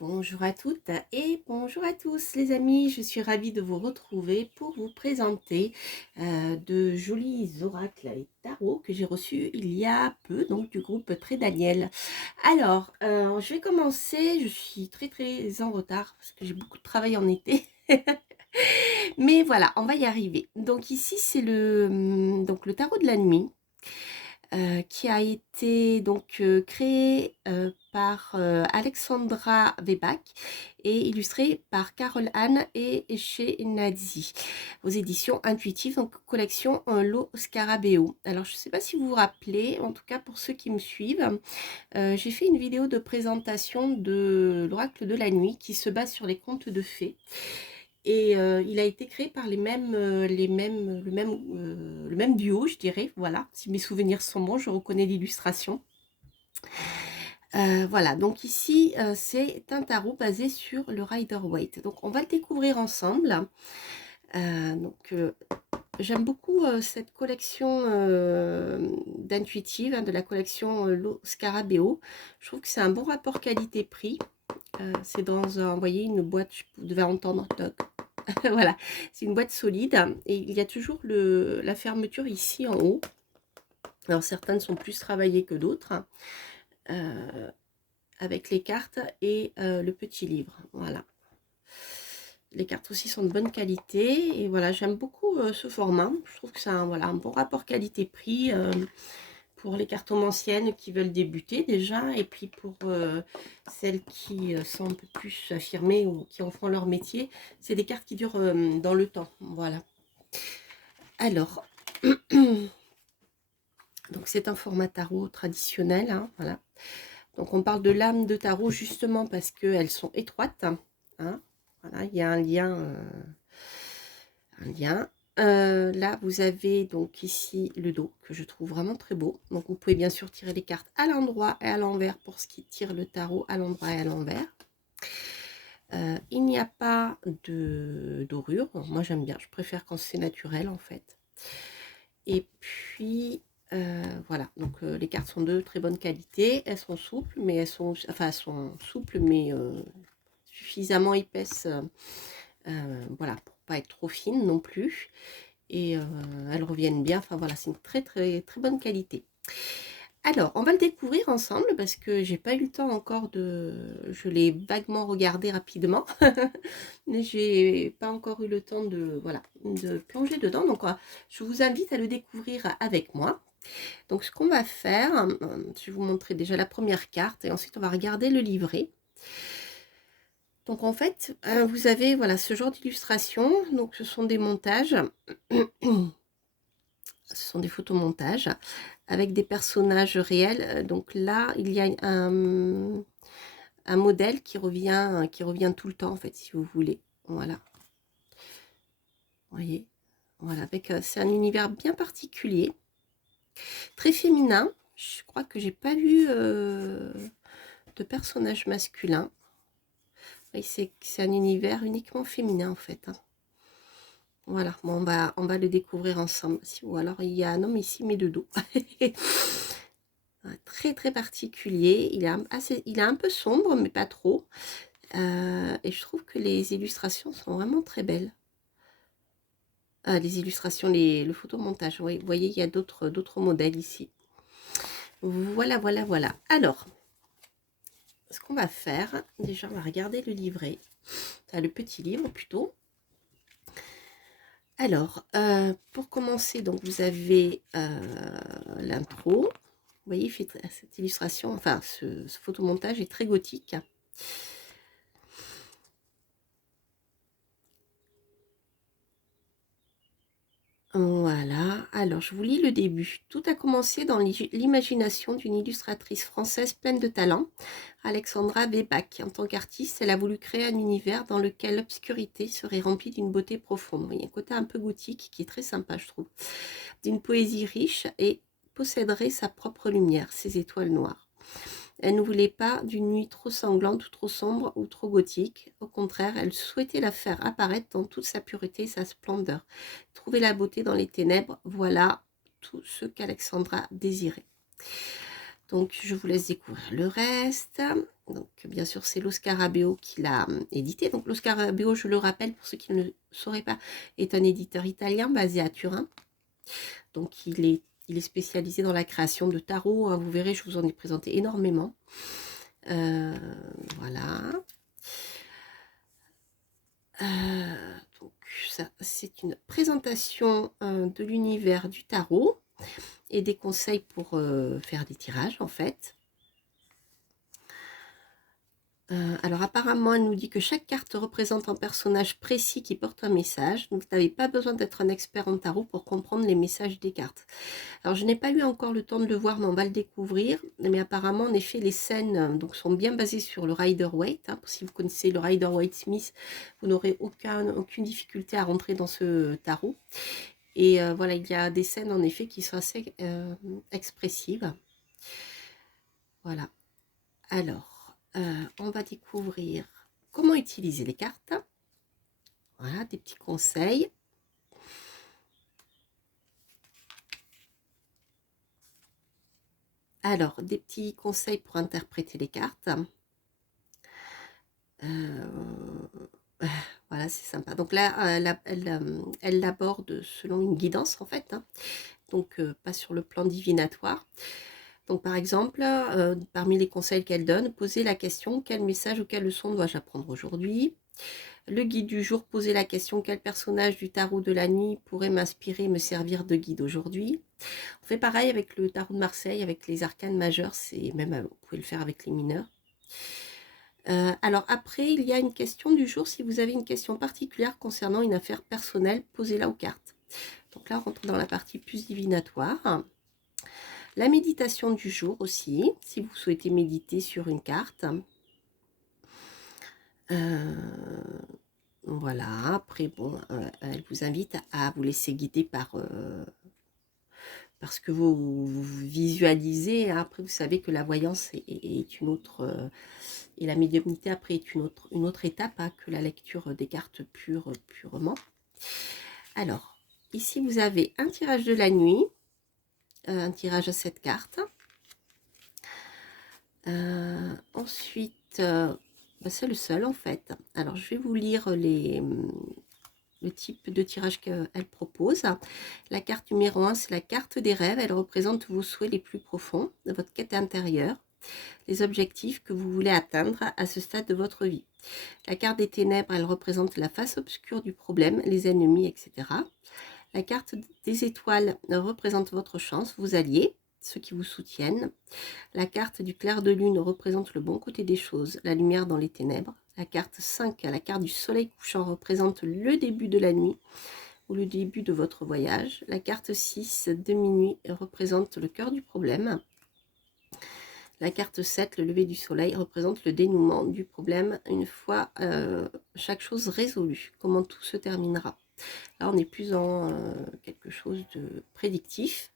Bonjour à toutes et bonjour à tous les amis, je suis ravie de vous retrouver pour vous présenter de jolis oracles et tarots que j'ai reçus il y a peu, donc du groupe Très Daniel. Alors, je vais commencer, je suis très en retard parce que j'ai beaucoup de travail en été. Mais voilà, on va y arriver. Donc ici, c'est donc le tarot de la nuit. Qui a été donc créé par Alexandra Weback et illustré par Carole Anne et chez Nazi aux éditions Intuitives, donc collection Lo Scarabeo. Alors je ne sais pas si vous vous rappelez, en tout cas pour ceux qui me suivent, j'ai fait une vidéo de présentation de l'oracle de la nuit qui se base sur les contes de fées. Et il a été créé par le même duo, je dirais. Voilà, si mes souvenirs sont bons, je reconnais l'illustration. Voilà, donc ici, c'est un tarot basé sur le Rider-Waite. Donc, on va le découvrir ensemble. J'aime beaucoup cette collection d'intuitive, hein, de la collection Lo Scarabeo. Je trouve que c'est un bon rapport qualité-prix. C'est dans un, vous voyez, une boîte, vous devez entendre, toc. Voilà, c'est une boîte solide et il y a toujours la fermeture ici en haut. Alors certaines sont plus travaillées que d'autres, avec les cartes et le petit livre. Voilà. Les cartes aussi sont de bonne qualité et voilà, j'aime beaucoup ce format. Je trouve que c'est un, voilà, un bon rapport qualité-prix pour les cartomanciennes qui veulent débuter déjà et puis pour celles qui sont un peu plus affirmées ou qui en font leur métier. C'est des cartes qui durent dans le temps. Voilà. Alors, donc c'est un format tarot traditionnel, hein, voilà. Donc on parle de lame de tarot justement parce qu'elles sont étroites, hein, voilà, il y a un lien, là vous avez donc ici le dos que je trouve vraiment très beau. Donc vous pouvez bien sûr tirer les cartes à l'endroit et à l'envers pour ce qui tire le tarot à l'endroit et à l'envers. Il n'y a pas de dorure, moi j'aime bien, je préfère quand c'est naturel en fait. Et puis voilà, donc les cartes sont de très bonne qualité, elles sont souples, mais elles sont souples, mais suffisamment épaisses, voilà, pour pas être trop fines non plus. Et elles reviennent bien, enfin voilà, c'est une très bonne qualité. Alors, on va le découvrir ensemble parce que j'ai pas eu le temps encore de... Je l'ai vaguement regardé rapidement, mais j'ai pas encore eu le temps de, voilà, de plonger dedans. Donc, je vous invite à le découvrir avec moi. Donc, ce qu'on va faire, je vais vous montrer déjà la première carte et ensuite on va regarder le livret. Donc, en fait, vous avez voilà, ce genre d'illustration. Donc, ce sont des montages. Ce sont des photomontages avec des personnages réels. Donc là, il y a un modèle qui revient tout le temps, en fait, si vous voulez. Voilà. Vous voyez, voilà, avec c'est un univers bien particulier, très féminin. Je crois que j'ai pas vu de personnage masculin. Oui, c'est un univers uniquement féminin, en fait, hein. Voilà, bon, on va le découvrir ensemble. Ou alors, il y a un homme ici, mais de dos. Très particulier. Il est un peu sombre, mais pas trop. Et je trouve que les illustrations sont vraiment très belles. Les illustrations, le photomontage. Oui, vous voyez, il y a d'autres modèles ici. Voilà. Alors, ce qu'on va faire, déjà, on va regarder le livret. Enfin, le petit livre, plutôt. Alors, pour commencer, donc, vous avez l'intro. Vous voyez, il fait cette illustration, enfin, ce photomontage est très gothique. Voilà, alors je vous lis le début. Tout a commencé dans l'imagination d'une illustratrice française pleine de talent, Alexandra Weback. En tant qu'artiste, elle a voulu créer un univers dans lequel l'obscurité serait remplie d'une beauté profonde. Il y a un côté un peu gothique qui est très sympa, je trouve. D'une poésie riche et posséderait sa propre lumière, ses étoiles noires. Elle ne voulait pas d'une nuit trop sanglante ou trop sombre ou trop gothique. Au contraire, elle souhaitait la faire apparaître dans toute sa pureté et sa splendeur. Trouver la beauté dans les ténèbres, voilà tout ce qu'Alexandra désirait. Donc, je vous laisse découvrir le reste. Donc, bien sûr, c'est Lo Scarabeo qui l'a édité. Donc, Lo Scarabeo, je le rappelle, pour ceux qui ne le sauraient pas, est un éditeur italien basé à Turin. Donc, il est spécialisé dans la création de tarots, hein. Vous verrez, je vous en ai présenté énormément. Voilà. Donc, ça, c'est une présentation de l'univers du tarot et des conseils pour faire des tirages, en fait. Alors apparemment, elle nous dit que chaque carte représente un personnage précis qui porte un message. Donc, vous n'avez pas besoin d'être un expert en tarot pour comprendre les messages des cartes. Alors, je n'ai pas eu encore le temps de le voir, mais on va le découvrir. Mais apparemment, en effet, les scènes donc, sont bien basées sur le Rider-Waite. Hein. Si vous connaissez le Rider-Waite-Smith, vous n'aurez aucune difficulté à rentrer dans ce tarot. Et voilà, il y a des scènes, en effet, qui sont assez expressives. Voilà. Alors... on va découvrir comment utiliser les cartes. Voilà, des petits conseils. Alors, des petits conseils pour interpréter les cartes. Voilà, c'est sympa. Donc là, elle l'aborde selon une guidance, en fait. Hein. Donc, pas sur le plan divinatoire. Donc, par exemple, parmi les conseils qu'elle donne, posez la question, quel message ou quelle leçon dois-je apprendre aujourd'hui? Le guide du jour, posez la question, quel personnage du tarot de la nuit pourrait m'inspirer, me servir de guide aujourd'hui? On fait pareil avec le tarot de Marseille, avec les arcanes majeures, c'est même, vous pouvez le faire avec les mineurs. Alors après, il y a une question du jour. Si vous avez une question particulière concernant une affaire personnelle, posez-la aux cartes. Donc là, on rentre dans la partie plus divinatoire. La méditation du jour aussi, si vous souhaitez méditer sur une carte. Voilà, après, bon, elle vous invite à vous laisser guider par ce que vous visualisez. Après, vous savez que la voyance est une autre... et la médiumnité, après, est une autre étape hein, que la lecture des cartes purement. Alors, ici, vous avez un tirage de la nuit, un tirage à 7 cartes. Ensuite, bah, c'est le seul, en fait. Alors, je vais vous lire le type de tirage qu'elle propose. La carte numéro 1, c'est la carte des rêves. Elle représente vos souhaits les plus profonds de votre quête intérieure, les objectifs que vous voulez atteindre à ce stade de votre vie. La carte des ténèbres, elle représente la face obscure du problème, les ennemis, etc. La carte des étoiles représente votre chance, vos alliés, ceux qui vous soutiennent. La carte du clair de lune représente le bon côté des choses, la lumière dans les ténèbres. La carte 5, la carte du soleil couchant, représente le début de la nuit ou le début de votre voyage. La carte 6 de minuit représente le cœur du problème. La carte 7, le lever du soleil, représente le dénouement du problème une fois chaque chose résolue, comment tout se terminera. Là, on est plus dans quelque chose de prédictif.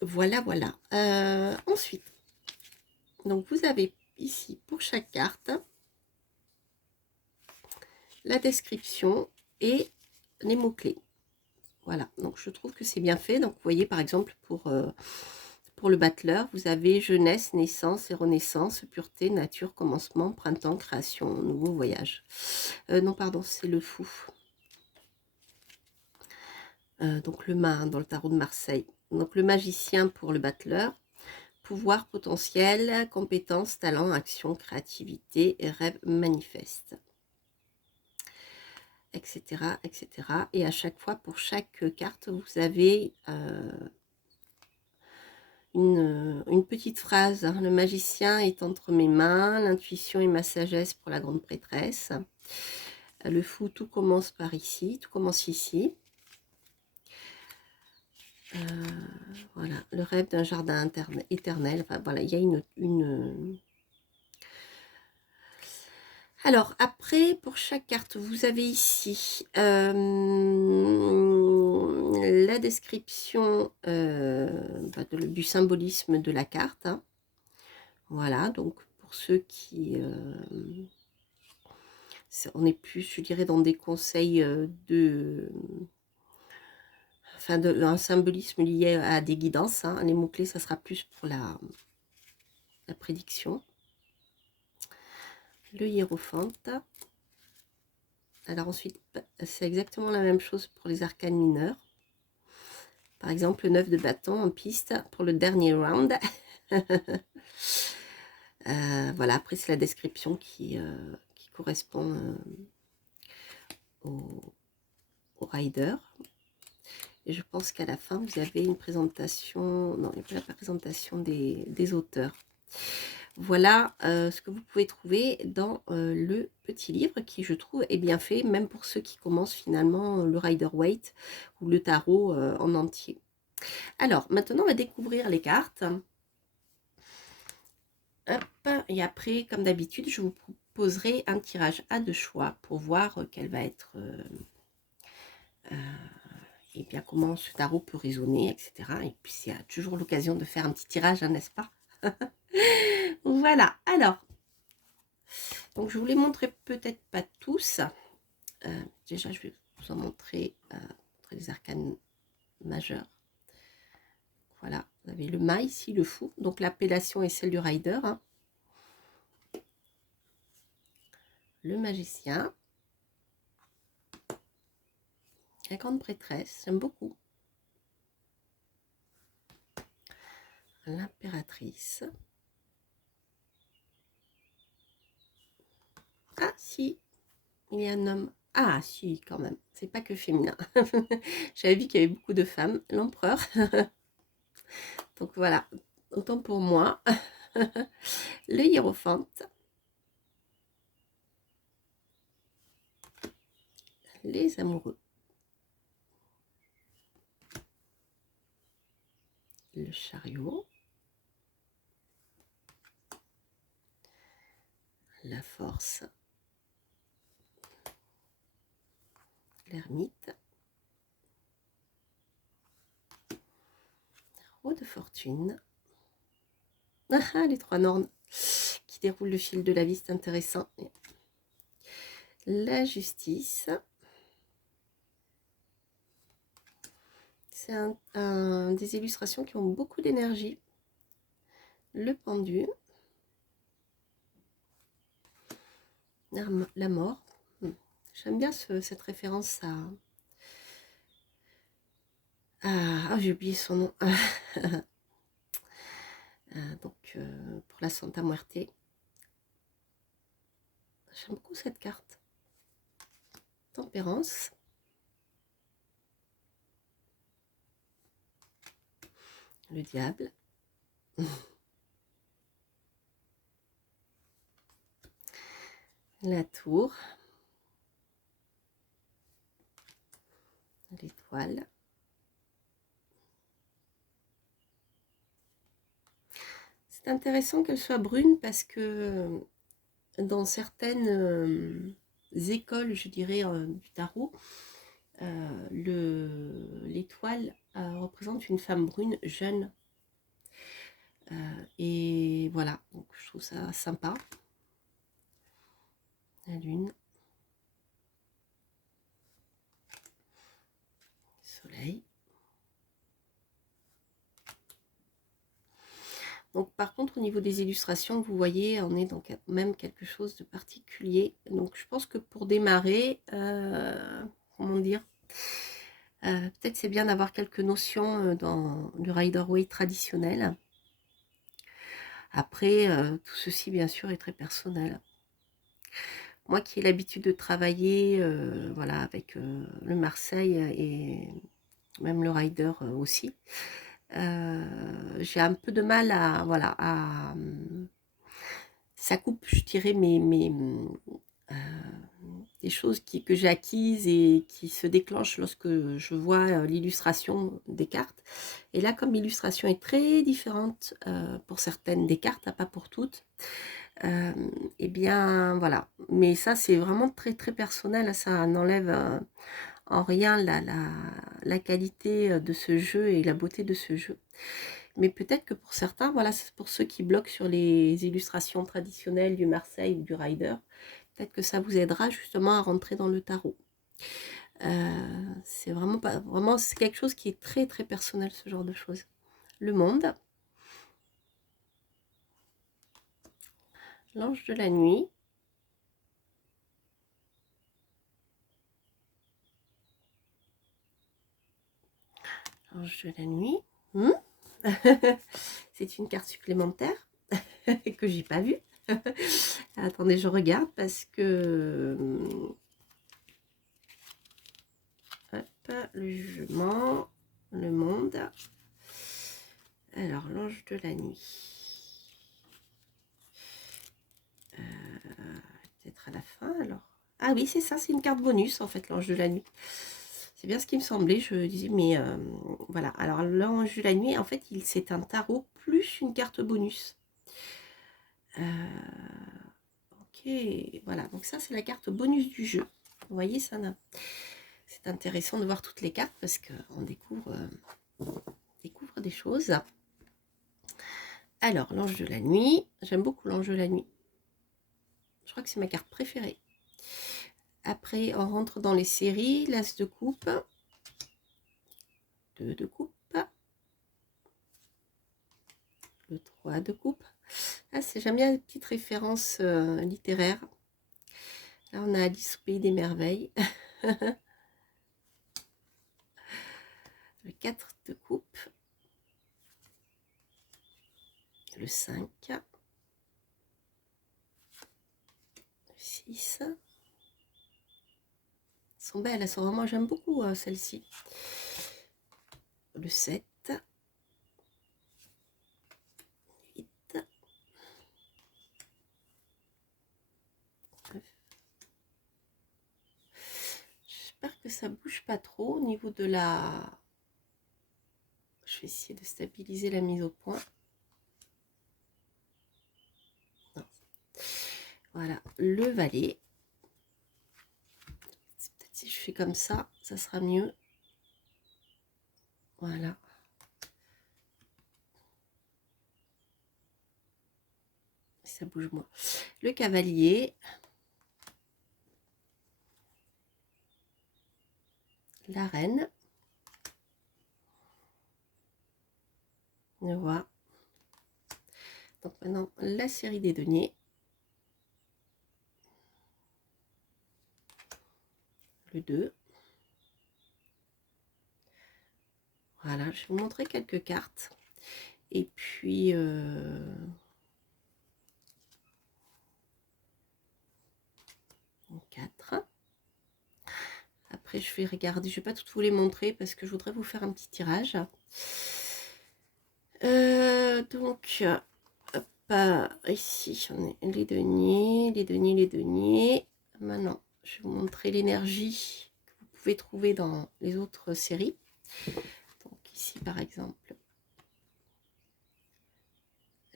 Voilà, voilà. Ensuite, donc vous avez ici pour chaque carte la description et les mots-clés. Voilà, donc je trouve que c'est bien fait. Donc vous voyez par exemple pour le battleur, vous avez jeunesse, naissance et renaissance, pureté, nature, commencement, printemps, création, nouveau voyage. Non, pardon, c'est le fou. Donc le marin dans le tarot de Marseille. Donc le magicien pour le battleur. Pouvoir potentiel, compétences, talent, action, créativité, rêve manifeste. Etc., etc. Et à chaque fois, pour chaque carte, vous avez une petite phrase. Le magicien est entre mes mains, l'intuition et ma sagesse pour la grande prêtresse. Le fou, tout commence par ici, tout commence ici. Voilà, le rêve d'un jardin éternel. Enfin, voilà, il y a une... Alors, après, pour chaque carte, vous avez ici la description du symbolisme de la carte. Hein. Voilà, donc pour ceux qui... on est plus, je dirais, dans des conseils de... enfin un symbolisme lié à des guidances, hein. Les mots-clés, ça sera plus pour la prédiction. Le hiérophante. Alors ensuite, c'est exactement la même chose pour les arcanes mineurs. Par exemple, le 9 de bâton en piste pour le dernier round. Voilà, après c'est la description qui correspond au rider. Et je pense qu'à la fin, vous avez une présentation... Non, il n'y a pas la présentation des auteurs. Voilà ce que vous pouvez trouver dans le petit livre qui, je trouve, est bien fait, même pour ceux qui commencent finalement le Rider-Waite ou le tarot en entier. Alors, maintenant, on va découvrir les cartes. Hop, et après, comme d'habitude, je vous proposerai un tirage à deux choix pour voir quel va être... et bien comment ce tarot peut résonner, etc. Et puis, il y a toujours l'occasion de faire un petit tirage, hein, n'est-ce pas? Voilà, alors, donc je vous les montrerai peut-être pas tous. Déjà, je vais vous en montrer, les arcanes majeurs. Voilà, vous avez le mât ici, le fou. Donc l'appellation est celle du rider. Hein. Le magicien. La grande prêtresse, j'aime beaucoup. L'impératrice. Ah, si, il y a un homme. Ah, si, quand même. C'est pas que féminin. J'avais vu qu'il y avait beaucoup de femmes. L'empereur. Donc voilà, autant pour moi. Le hiérophante. Les amoureux. Le chariot. La force. L'ermite. Roue de fortune. Ah, les trois nornes qui déroulent le fil de la vie, c'est intéressant. La justice. C'est des illustrations qui ont beaucoup d'énergie. Le pendu. La mort. J'aime bien cette référence à... Ah, j'ai oublié son nom. Donc, pour la Santa Muerte. J'aime beaucoup cette carte. Tempérance. Le diable. La tour. L'étoile. C'est intéressant qu'elle soit brune parce que dans certaines écoles, je dirais, du tarot, l'étoile représente une femme brune jeune. Et voilà, donc je trouve ça sympa. La lune. Soleil. Donc par contre au niveau des illustrations, vous voyez, on est dans même quelque chose de particulier. Donc je pense que pour démarrer, comment dire, peut-être c'est bien d'avoir quelques notions dans le Rider-Waite traditionnel. Après, tout ceci bien sûr est très personnel. Moi qui ai l'habitude de travailler voilà, avec le Marseille et même le Rider aussi, j'ai un peu de mal à, voilà, ça coupe, je dirais, des choses que j'ai acquises et qui se déclenchent lorsque je vois l'illustration des cartes. Et là, comme l'illustration est très différente pour certaines des cartes, pas pour toutes, et bien voilà. Mais ça, c'est vraiment très très personnel, ça n'enlève en rien la qualité de ce jeu et la beauté de ce jeu. Mais peut-être que pour certains, voilà, c'est pour ceux qui bloquent sur les illustrations traditionnelles du Marseille ou du Rider, peut-être que ça vous aidera justement à rentrer dans le tarot. C'est vraiment pas vraiment, c'est quelque chose qui est très très personnel, ce genre de choses. Le monde, l'ange de la nuit, l'ange de la nuit. C'est une carte supplémentaire que j'ai pas vue. Attendez, je regarde parce que hop, le jugement, le monde. Alors, l'ange de la nuit. Peut-être à la fin alors. Ah oui, c'est ça, c'est une carte bonus en fait, l'ange de la nuit. C'est bien ce qui me semblait, je disais, mais voilà. Alors, l'ange de la nuit, en fait, c'est un tarot plus une carte bonus. Ok, voilà, donc ça, c'est la carte bonus du jeu. Vous voyez, ça, c'est intéressant de voir toutes les cartes parce qu'on découvre des choses. Alors, l'ange de la nuit, j'aime beaucoup l'ange de la nuit. Je crois que c'est ma carte préférée. Après, on rentre dans les séries, l'as de coupe, 2 de coupe, le 3 de coupe. Ah, j'aime bien les petites références littéraires. Là, on a Alice au pays des merveilles. Le 4 de coupe, le 5, le 6. Elles sont belles, elles sont vraiment, j'aime beaucoup celles-ci. Le 7, 8, 9. J'espère que ça bouge pas trop au niveau de la... Je vais essayer de stabiliser la mise au point. Non. Voilà, le valet. Peut-être si je fais comme ça sera mieux. Voilà. Ça bouge moins. Le cavalier. La reine. Le roi. Donc maintenant, la série des deniers. Le 2. Voilà, je vais vous montrer quelques cartes. Et puis... le 4. Après, je vais regarder. Je ne vais pas toutes vous les montrer parce que je voudrais vous faire un petit tirage. Donc, hop, ici, on est les deniers, les deniers, les deniers. Maintenant, je vais vous montrer l'énergie que vous pouvez trouver dans les autres séries. Donc, ici, par exemple,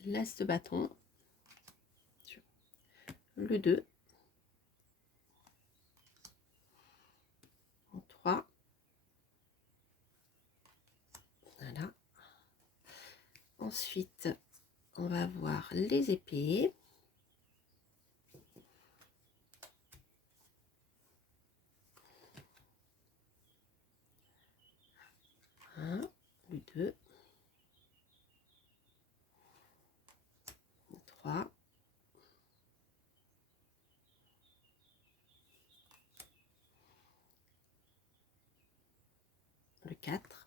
l'as de bâton, le 2, le 3, voilà. Ensuite, on va voir les épées. Un, le 2, le 3, le 4,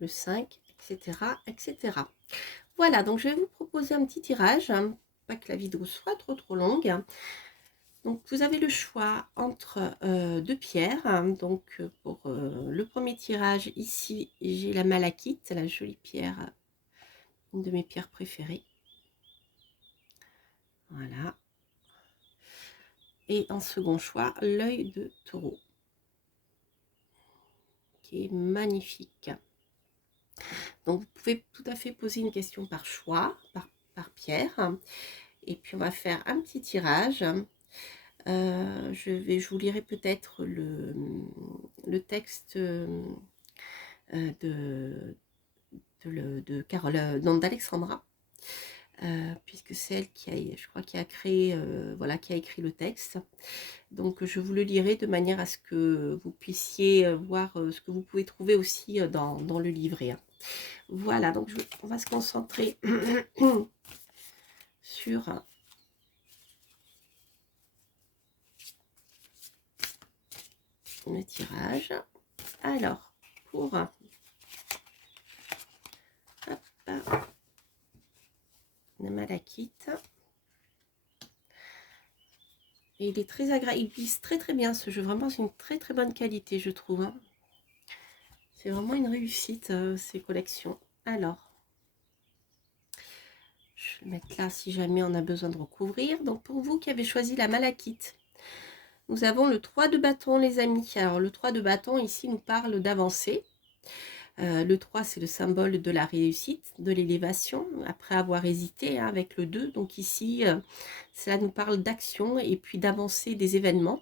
le 5, etc., etc. Voilà, donc je vais vous proposer un petit tirage, hein, pas que la vidéo soit trop longue. Donc vous avez le choix entre deux pierres. Donc pour le premier tirage, ici j'ai la malachite, la jolie pierre, une de mes pierres préférées. Voilà. Et en second choix, l'œil de taureau, qui est magnifique. Donc vous pouvez tout à fait poser une question par choix, par pierre. Et puis on va faire un petit tirage. Je vous lirai peut-être le texte de Carole, non, d'Alexandra. puisque c'est elle qui a, je crois, qui a créé, voilà, qui a écrit le texte. Donc je vous le lirai de manière à ce que vous puissiez voir ce que vous pouvez trouver aussi dans le livret, hein. Voilà, donc on va se concentrer sur le tirage. Alors, pour hop, la malachite. Et il est très agréable, il glisse très très bien ce jeu, vraiment c'est une très très bonne qualité je trouve, hein. C'est vraiment une réussite ces collections. Alors, je vais le mettre là si jamais on a besoin de recouvrir. Donc pour vous qui avez choisi la malachite, nous avons le 3 de bâton les amis. Alors le 3 de bâton ici nous parle d'avancer. Le 3 c'est le symbole de la réussite, de l'élévation, après avoir hésité hein, avec le 2. Donc ici cela nous parle d'action et puis d'avancer des événements.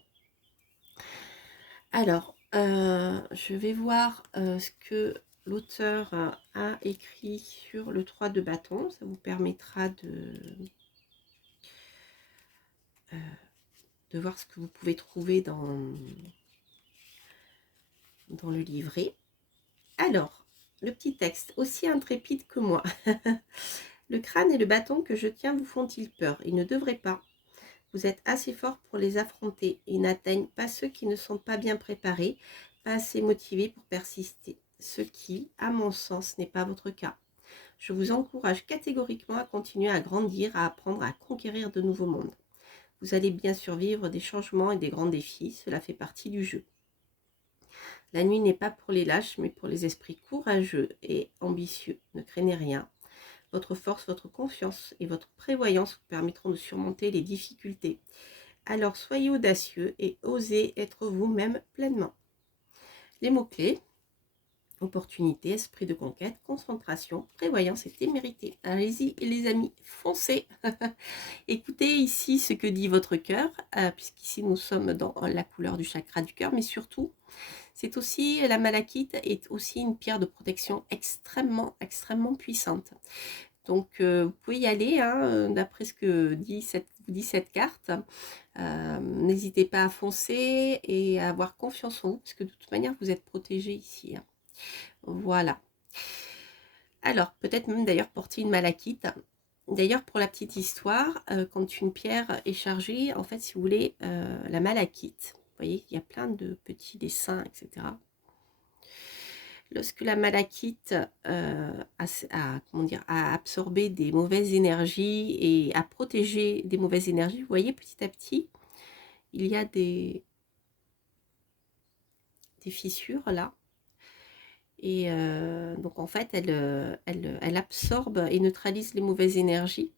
Alors, je vais voir ce que l'auteur a écrit sur le 3 de bâton. Ça vous permettra de voir ce que vous pouvez trouver dans le livret. Alors, le petit texte, aussi intrépide que moi. Le crâne et le bâton que je tiens vous font-ils peur? Ils ne devraient pas. Vous êtes assez fort pour les affronter. Ils n'atteignent pas ceux qui ne sont pas bien préparés, pas assez motivés pour persister. Ce qui, à mon sens, n'est pas votre cas. Je vous encourage catégoriquement à continuer à grandir, à apprendre à conquérir de nouveaux mondes. Vous allez bien survivre des changements et des grands défis, cela fait partie du jeu. La nuit n'est pas pour les lâches, mais pour les esprits courageux et ambitieux. Ne craignez rien. Votre force, votre confiance et votre prévoyance vous permettront de surmonter les difficultés. Alors soyez audacieux et osez être vous-même pleinement. Les mots-clés: opportunité, esprit de conquête, concentration, prévoyance et témérité. Allez-y les amis, foncez. Écoutez ici ce que dit votre cœur, puisqu'ici nous sommes dans la couleur du chakra du cœur, mais surtout, c'est aussi, la malachite est aussi une pierre de protection extrêmement, extrêmement puissante. Donc vous pouvez y aller, hein, d'après ce que vous dit cette carte. N'hésitez pas à foncer et à avoir confiance en vous, parce que de toute manière, vous êtes protégé ici, hein. Voilà. Alors, peut-être même d'ailleurs porter une malachite. D'ailleurs, pour la petite histoire, quand une pierre est chargée, en fait, si vous voulez, la malachite, vous voyez, il y a plein de petits dessins, etc. Lorsque la malachite comment dire, a absorbé des mauvaises énergies et a protégé des mauvaises énergies, vous voyez, petit à petit, il y a des fissures là. Et donc en fait, elle absorbe et neutralise les mauvaises énergies,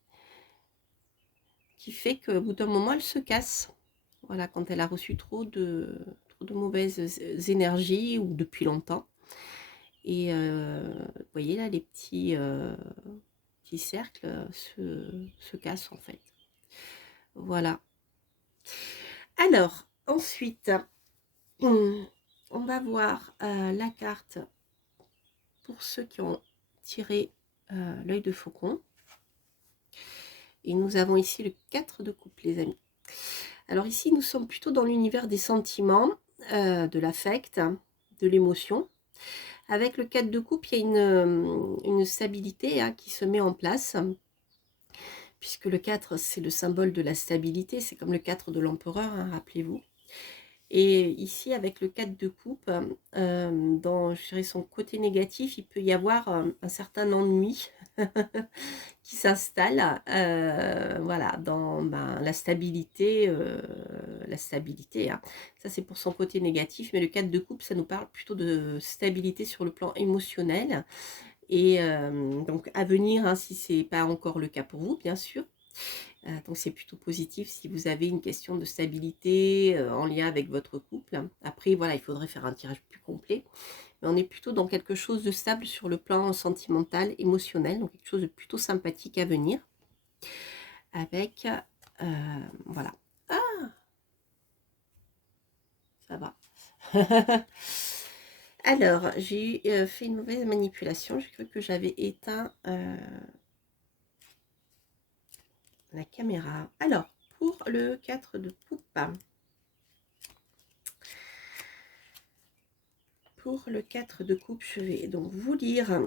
qui fait qu'au bout d'un moment, elle se casse. Voilà, quand elle a reçu trop de mauvaises énergies ou depuis longtemps. Et vous voyez là, les petits cercles se cassent en fait. Voilà. Alors, ensuite, on va voir la carte pour ceux qui ont tiré l'œil de faucon. Et nous avons ici le 4 de coupe, les amis. Alors ici, nous sommes plutôt dans l'univers des sentiments, de l'affect, de l'émotion. Avec le 4 de coupe, il y a une stabilité hein, qui se met en place, puisque le 4, c'est le symbole de la stabilité. C'est comme le 4 de l'empereur, hein, rappelez-vous. Et ici, avec le 4 de coupe, dans je dirais, son côté négatif, il peut y avoir un certain ennui qui s'installe, voilà, dans la stabilité, hein. Ça, c'est pour son côté négatif, mais le 4 de coupe, ça nous parle plutôt de stabilité sur le plan émotionnel. Et donc, à venir, hein, si ce n'est pas encore le cas pour vous, bien sûr. Donc c'est plutôt positif si vous avez une question de stabilité en lien avec votre couple. Après, voilà, il faudrait faire un tirage plus complet. Mais on est plutôt dans quelque chose de stable sur le plan sentimental, émotionnel. Donc quelque chose de plutôt sympathique à venir. Avec, voilà. Ah, ça va. Alors, j'ai fait une mauvaise manipulation. J'ai cru que j'avais éteint... la caméra. Alors, pour le 4 de coupe. Pour le 4 de coupe, je vais donc vous lire.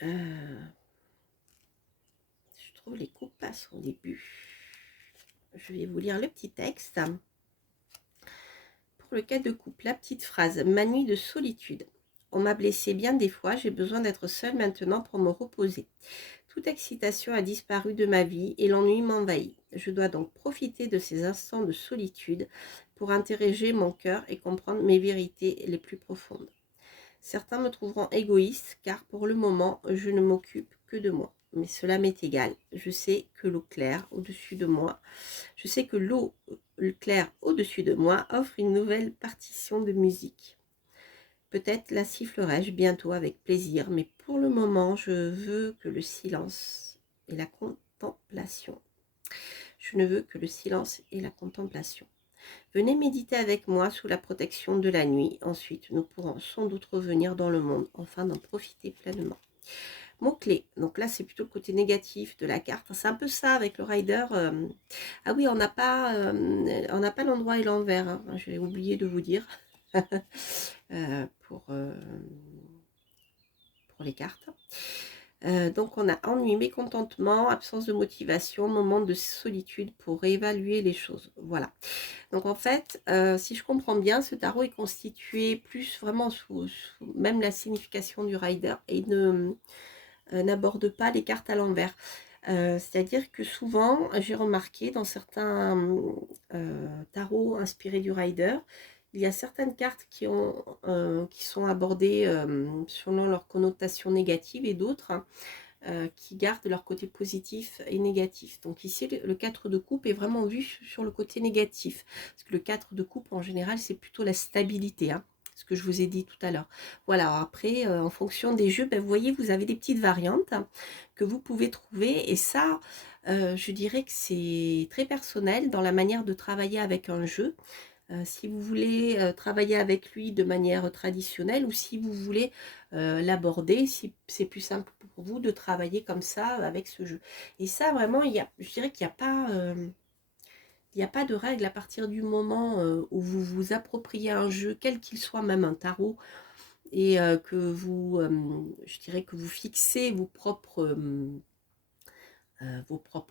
Je trouve les coupes à son début. Je vais vous lire le petit texte. Pour le 4 de coupe, la petite phrase. Ma nuit de solitude. On m'a blessé bien des fois, j'ai besoin d'être seule maintenant pour me reposer. Toute excitation a disparu de ma vie et l'ennui m'envahit. Je dois donc profiter de ces instants de solitude pour interroger mon cœur et comprendre mes vérités les plus profondes. Certains me trouveront égoïste car pour le moment, je ne m'occupe que de moi. Mais cela m'est égal. Je sais que l'eau claire au-dessus de moi, je sais que l'eau claire au-dessus de moi offre une nouvelle partition de musique. Peut-être la sifflerai-je bientôt avec plaisir, mais pour le moment, je veux que le silence et la contemplation. Je ne veux que le silence et la contemplation. Venez méditer avec moi sous la protection de la nuit. Ensuite, nous pourrons sans doute revenir dans le monde, afin d'en profiter pleinement. Mots-clés. Donc là, c'est plutôt le côté négatif de la carte. C'est un peu ça avec le rider. Ah oui, on n'a pas l'endroit et l'envers. Hein. J'ai oublié de vous dire. Pour les cartes. Donc on a ennui, mécontentement, absence de motivation, moment de solitude pour réévaluer les choses. Voilà. Donc en fait, si je comprends bien, ce tarot est constitué plus vraiment sous même la signification du rider et n'aborde pas les cartes à l'envers. C'est-à-dire que souvent, j'ai remarqué dans certains tarots inspirés du rider, il y a certaines cartes qui sont abordées selon leur connotation négative et d'autres qui gardent leur côté positif et négatif. Donc ici, le 4 de coupe est vraiment vu sur le côté négatif. Parce que le 4 de coupe, en général, c'est plutôt la stabilité. Hein, ce que je vous ai dit tout à l'heure. Voilà, après, en fonction des jeux, ben, vous voyez, vous avez des petites variantes que vous pouvez trouver. Et ça, je dirais que c'est très personnel dans la manière de travailler avec un jeu. Si vous voulez travailler avec lui de manière traditionnelle ou si vous voulez l'aborder, si c'est plus simple pour vous de travailler comme ça avec ce jeu. Et ça, vraiment, je dirais qu'il n'y a pas de règle à partir du moment où vous vous appropriez un jeu, quel qu'il soit, même un tarot, et que je dirais que vous fixez vos propres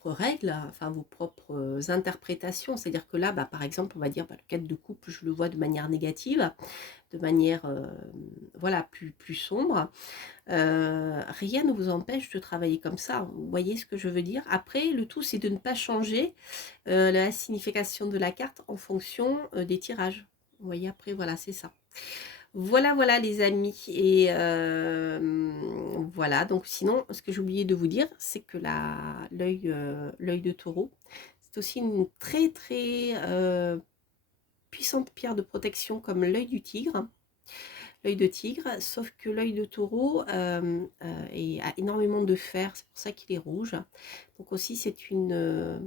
règles, enfin vos propres interprétations. C'est-à-dire que là, par exemple, on va dire le 4 de coupe, je le vois de manière négative, de manière voilà, plus sombre. Rien ne vous empêche de travailler comme ça. Vous voyez ce que je veux dire? Après, le tout, c'est de ne pas changer la signification de la carte en fonction des tirages. Vous voyez, après, voilà, c'est ça. Voilà, voilà les amis, et voilà, donc sinon, ce que j'ai oublié de vous dire, c'est que l'œil de taureau, c'est aussi une très très puissante pierre de protection comme l'œil du tigre, l'œil de tigre, sauf que l'œil de taureau a énormément de fer, c'est pour ça qu'il est rouge, donc aussi c'est une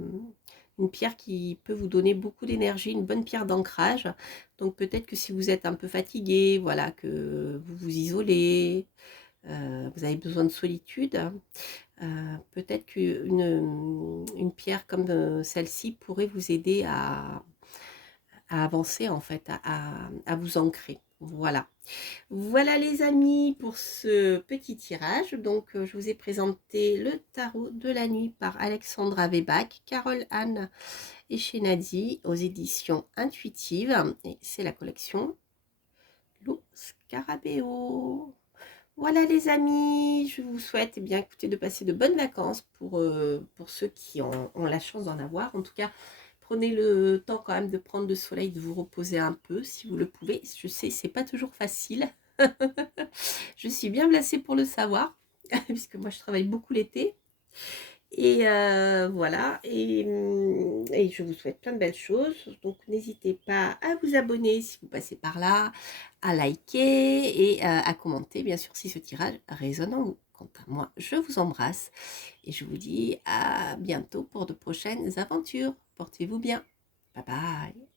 pierre qui peut vous donner beaucoup d'énergie, une bonne pierre d'ancrage. Donc peut-être que si vous êtes un peu fatigué, voilà, que vous vous isolez, vous avez besoin de solitude, peut-être qu'une pierre comme celle-ci pourrait vous aider à avancer en fait, à vous ancrer. Voilà. Voilà les amis pour ce petit tirage. Donc je vous ai présenté le tarot de la nuit par Alexandra Weback, Carole Anne et Chenadi aux éditions Intuitives. Et c'est la collection Lo Scarabeo. Voilà les amis, je vous souhaite bien écoutez, de passer de bonnes vacances pour ceux qui ont la chance d'en avoir. En tout cas, prenez le temps quand même de prendre le soleil, de vous reposer un peu si vous le pouvez. Je sais, c'est pas toujours facile. Je suis bien placée pour le savoir, puisque moi je travaille beaucoup l'été. Et voilà, et je vous souhaite plein de belles choses. Donc n'hésitez pas à vous abonner si vous passez par là, à liker et à commenter, bien sûr, si ce tirage résonne en vous. Quant à moi, je vous embrasse et je vous dis à bientôt pour de prochaines aventures. Portez-vous bien. Bye bye.